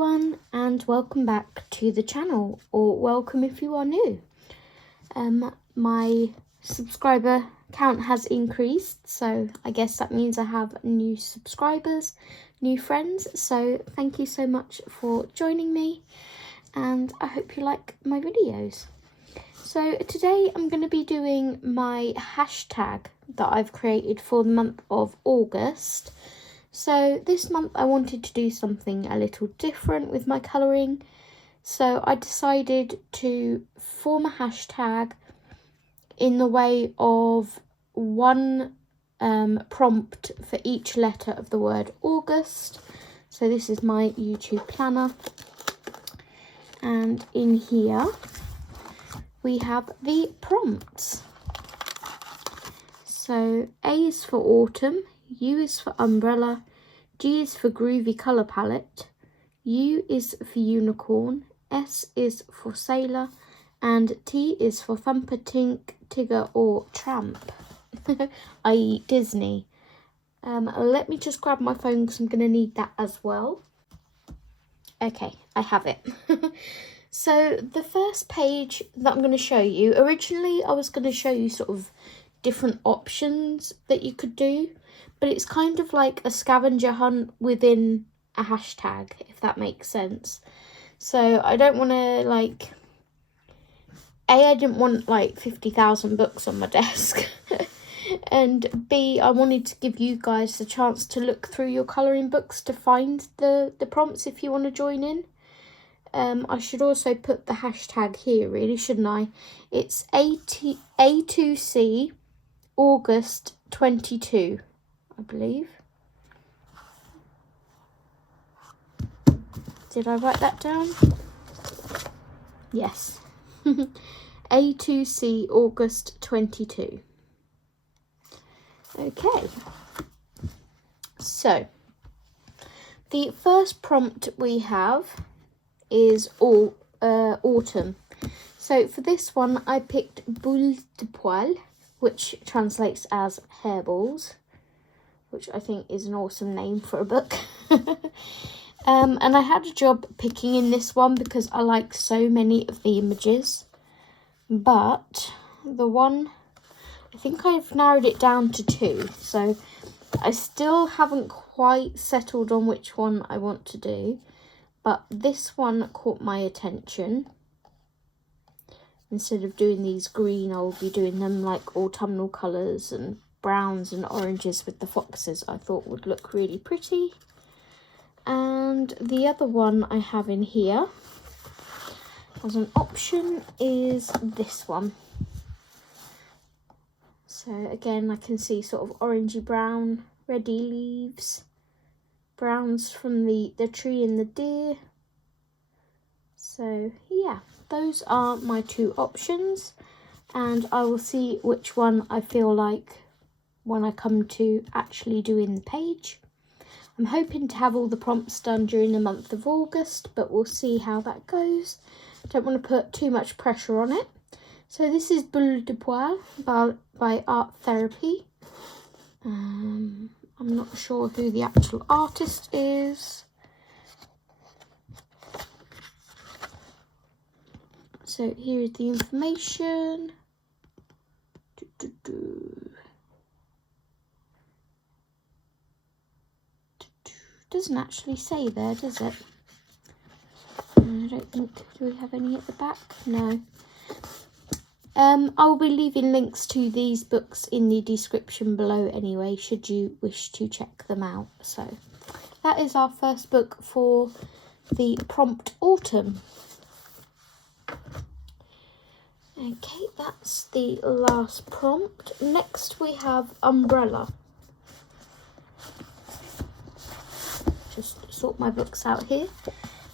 everyone, and welcome back to the channel, or welcome if you are new. My subscriber count has increased, so I guess that means I have new subscribers, new friends, so thank you so much for joining me, and I hope you like my videos. So today I'm going to be doing my hashtag that I've created for the month of August. So this month I wanted to do something a little different with my colouring. So I decided to form a hashtag in the way of one prompt for each letter of the word August. So this is my YouTube planner. And in here we have the prompts. So A is for autumn, U is for umbrella, G is for groovy colour palette, U is for unicorn, S is for sailor, and T is for Thumper, Tink, Tigger or Tramp, i.e. Disney. Let me just grab my phone because I'm going to need that as well. Okay, I have it. So the first page that I'm going to show you, originally I was going to show you sort of different options that you could do, but it's kind of like a scavenger hunt within a hashtag, if that makes sense. So I don't want to like, I didn't want like 50,000 books on my desk, and B, I wanted to give you guys the chance to look through your colouring books to find the prompts if you want to join in. I should also put the hashtag here, really, shouldn't I? It's A2C August 22, I believe. Did I write that down? Yes. A2C August 22. Okay. So, the first prompt we have is autumn. So for this one I picked boule de poil, which translates as hairballs, which I think is an awesome name for a book. And I had a job picking in this one because I like so many of the images, but the one, I think I've narrowed it down to 2, so I still haven't quite settled on which one I want to do. But this one caught my attention. Instead of doing these green, I'll be doing them like autumnal colours and browns and oranges with the foxes. I thought would look really pretty. And the other one I have in here as an option is this one. So again, I can see sort of orangey brown, reddy leaves, browns from the tree and the deer. So yeah, those are my 2 options, and I will see which one I feel like when I come to actually doing the page. I'm hoping to have all the prompts done during the month of August, but we'll see how that goes. Don't want to put too much pressure on it. So this is Boule de Poil by Art Therapy. I'm not sure who the actual artist is. So here is the information. Doesn't actually say there, does it? I don't think, do we have any at the back? No. I'll be leaving links to these books in the description below anyway, should you wish to check them out. So that is our first book for the prompt autumn. Okay, that's the last prompt. Next we have umbrella. Just sort my books out here.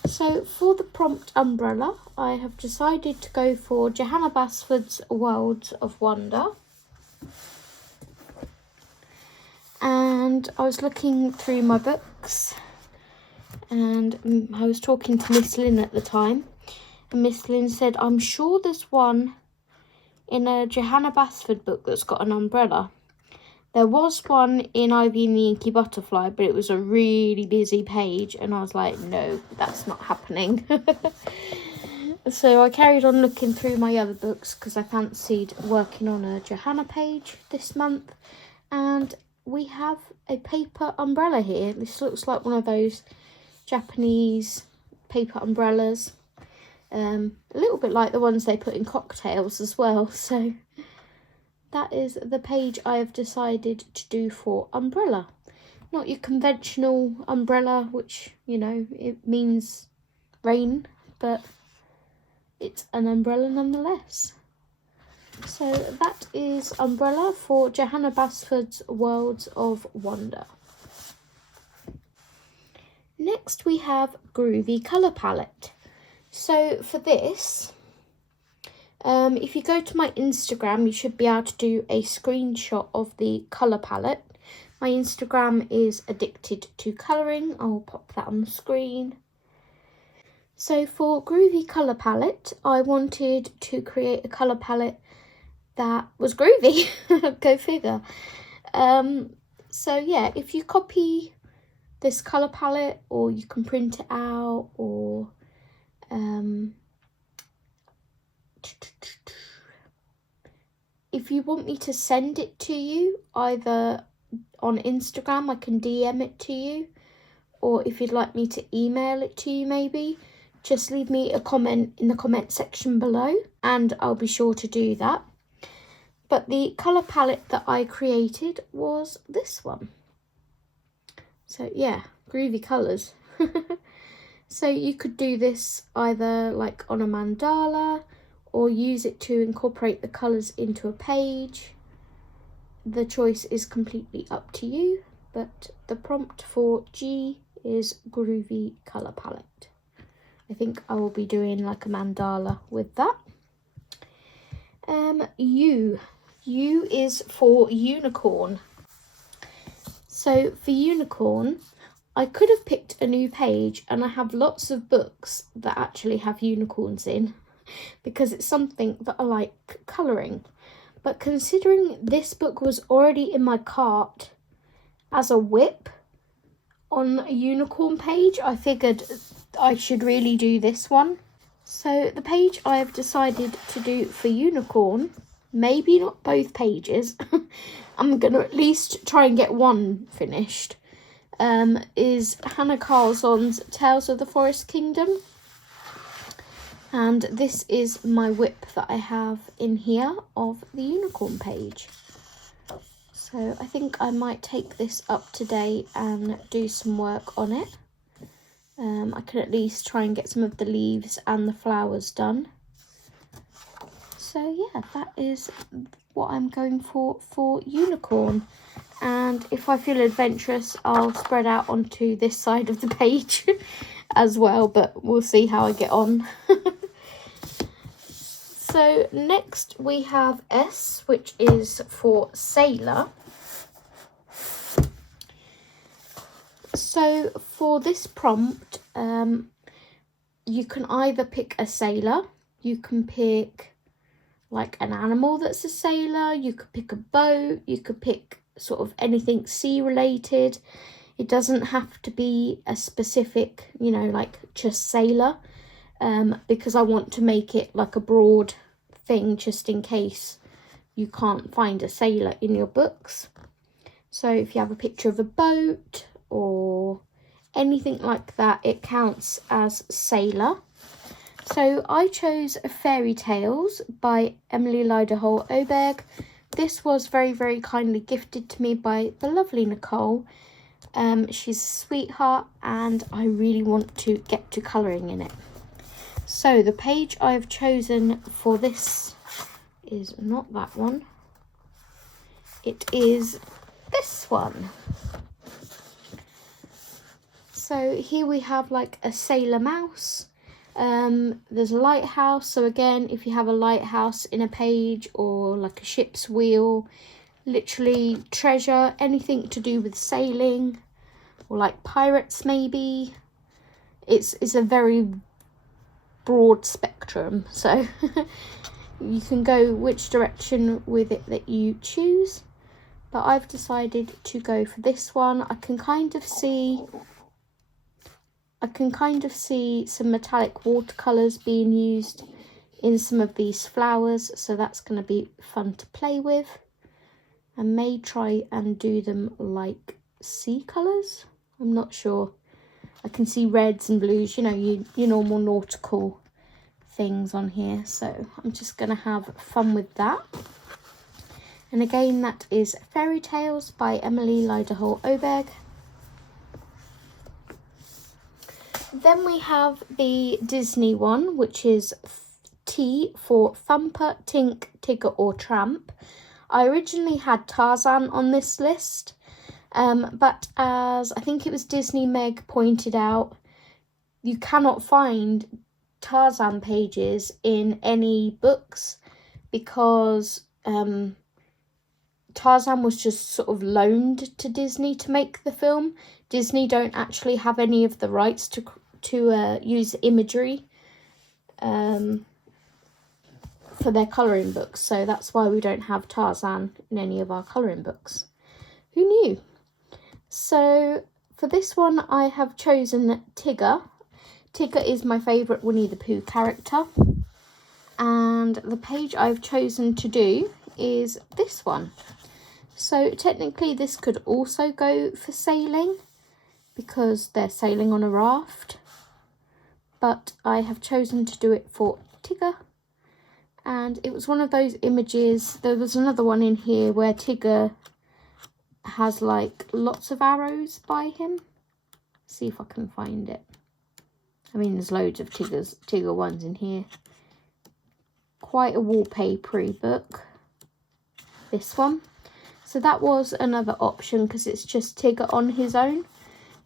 So for the prompt umbrella, I have decided to go for Johanna Basford's Worlds of Wonder. And I was looking through my books, and I was talking to Miss Lynn at the time. And Miss Lynn said, I'm sure there's one in a Johanna Basford book that's got an umbrella. There was one in Ivy and the Inky Butterfly, but it was a really busy page, and I was like, no, that's not happening. So I carried on looking through my other books because I fancied working on a Johanna page this month. And we have a paper umbrella here. This looks like one of those Japanese paper umbrellas. A little bit like the ones they put in cocktails as well. So that is the page I have decided to do for umbrella. Not your conventional umbrella, which, you know, it means rain, but it's an umbrella nonetheless. So that is umbrella for Johanna Basford's Worlds of Wonder. Next we have Groovy colour palette. So for this, if you go to my Instagram, you should be able to do a screenshot of the colour palette. My Instagram is Addicted to Colouring. I'll pop that on the screen. So for Groovy colour palette, I wanted to create a colour palette that was groovy. Go figure. So yeah, if you copy this colour palette, or you can print it out, or if you want me to send it to you, either on Instagram, I can DM it to you, or if you'd like me to email it to you maybe, just leave me a comment in the comment section below and I'll be sure to do that. But the colour palette that I created was this one. So yeah, groovy colours. So you could do this either like on a mandala or use it to incorporate the colours into a page. The choice is completely up to you, but the prompt for G is Groovy colour palette. I think I will be doing like a mandala with that. U is for unicorn. So for unicorn, I could have picked a new page, and I have lots of books that actually have unicorns in because it's something that I like colouring. But considering this book was already in my cart as a whip on a unicorn page, I figured I should really do this one. So the page I have decided to do for unicorn, maybe not both pages, I'm going to at least try and get one finished, is Hannah Carlson's Tales of the Forest Kingdom. And this is my whip that I have in here of the unicorn page. So I think I might take this up today and do some work on it. I can at least try and get some of the leaves and the flowers done. So yeah, that is what I'm going for unicorn. And if I feel adventurous, I'll spread out onto this side of the page as well, but we'll see how I get on. So next we have S, which is for sailor. So for this prompt, you can either pick a sailor, you can pick like an animal that's a sailor, you could pick a boat, you could pick sort of anything sea related. It doesn't have to be a specific, you know, like just sailor, because I want to make it like a broad thing just in case you can't find a sailor in your books. So if you have a picture of a boat or anything like that, it counts as sailor. So I chose Fairy Tales by Emily Lyderhole Oberg. This was very, very kindly gifted to me by the lovely Nicole. She's a sweetheart and I really want to get to colouring in it. So the page I've chosen for this is not that one. It is this one. So here we have like a sailor mouse. There's a lighthouse. So again, if you have a lighthouse in a page or like a ship's wheel, literally treasure, anything to do with sailing or like pirates maybe. It's a very broad spectrum, so you can go which direction with it that you choose. but I've decided to go for this one. I can kind of see some metallic watercolours being used in some of these flowers, so that's going to be fun to play with. I may try and do them like sea colours. I'm not sure. I can see reds and blues, you know, your normal nautical things on here. So I'm just going to have fun with that. And again, that is Fairy Tales by Emily Lyderholt-Oberg. Then we have the Disney one, which is T for Thumper, Tink, Tigger or Tramp. I originally had Tarzan on this list, but as I think it was Disney Meg pointed out, you cannot find Tarzan pages in any books because Tarzan was just sort of loaned to Disney to make the film. Disney don't actually have any of the rights to use imagery for their colouring books, so that's why we don't have Tarzan in any of our colouring books. Who knew? So for this one I have chosen Tigger. Tigger is my favourite Winnie the Pooh character, and the page I've chosen to do is this one. So technically this could also go for sailing because they're sailing on a raft, but I have chosen to do it for Tigger. And it was one of those images, there was another one in here where Tigger has like lots of arrows by him. See if I can find it. I mean, there's loads of Tigger ones in here. Quite a wallpapery book, this one. So that was another option because it's just Tigger on his own.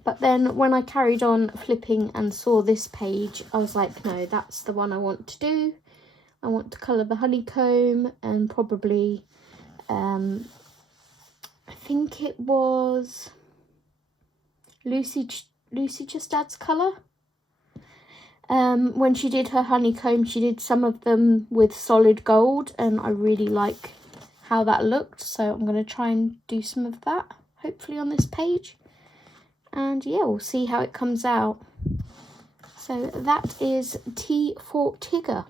But then when I carried on flipping and saw this page, I was like, no, that's the one I want to do. I want to colour the honeycomb and probably, I think it was Lucy just adds colour. When she did her honeycomb, she did some of them with solid gold, and I really like how that looked. So I'm going to try and do some of that, hopefully on this page. And yeah, we'll see how it comes out. So that is T for Tigger.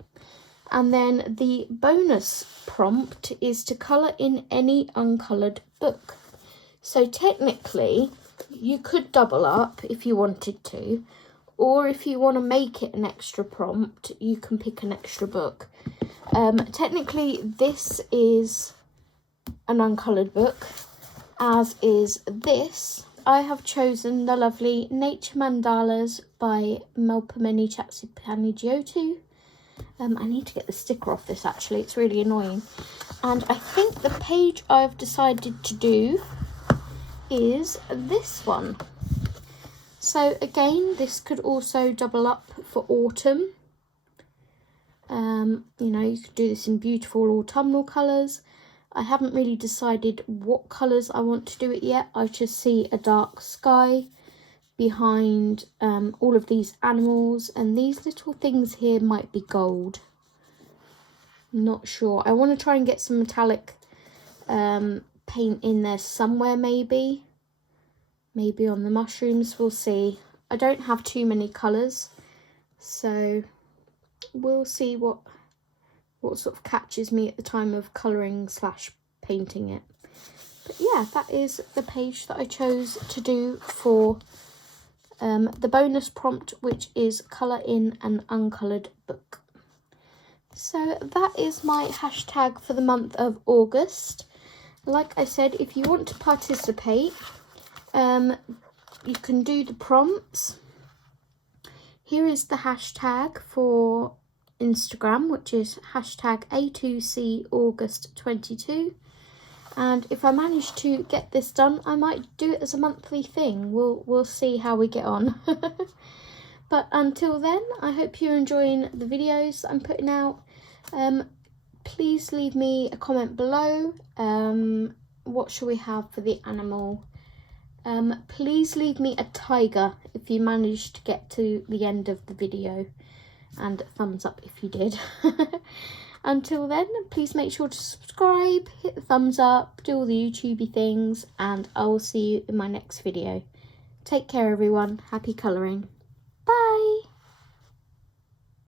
And then the bonus prompt is to colour in any uncoloured book. So technically, you could double up if you wanted to, or if you want to make it an extra prompt, you can pick an extra book. Technically, this is an uncoloured book, as is this. I have chosen the lovely Nature Mandalas by Melpomene Chattopadhyay. I need to get the sticker off this actually, it's really annoying. And I think the page I've decided to do is this one. So again, this could also double up for autumn. You know, you could do this in beautiful autumnal colours. I haven't really decided what colours I want to do it yet. I just see a dark sky behind all of these animals, and these little things here might be gold. I'm not sure. I want to try and get some metallic paint in there somewhere, maybe on the mushrooms. We'll see. I don't have too many colours, so we'll see what sort of catches me at the time of colouring / painting it. But yeah, that is the page that I chose to do for the bonus prompt, which is colour in an uncoloured book. So that is my hashtag for the month of August. Like I said, if you want to participate, you can do the prompts. Here is the hashtag for Instagram, which is hashtag A2CAugust22. And if I manage to get this done, I might do it as a monthly thing. We'll see how we get on. But until then, I hope you're enjoying the videos that I'm putting out. Please leave me a comment below. What shall we have for the animal? Please leave me a tiger if you managed to get to the end of the video, and a thumbs up if you did. Until then, please make sure to subscribe, hit the thumbs up, do all the YouTubey things, and I will see you in my next video. Take care everyone, happy colouring.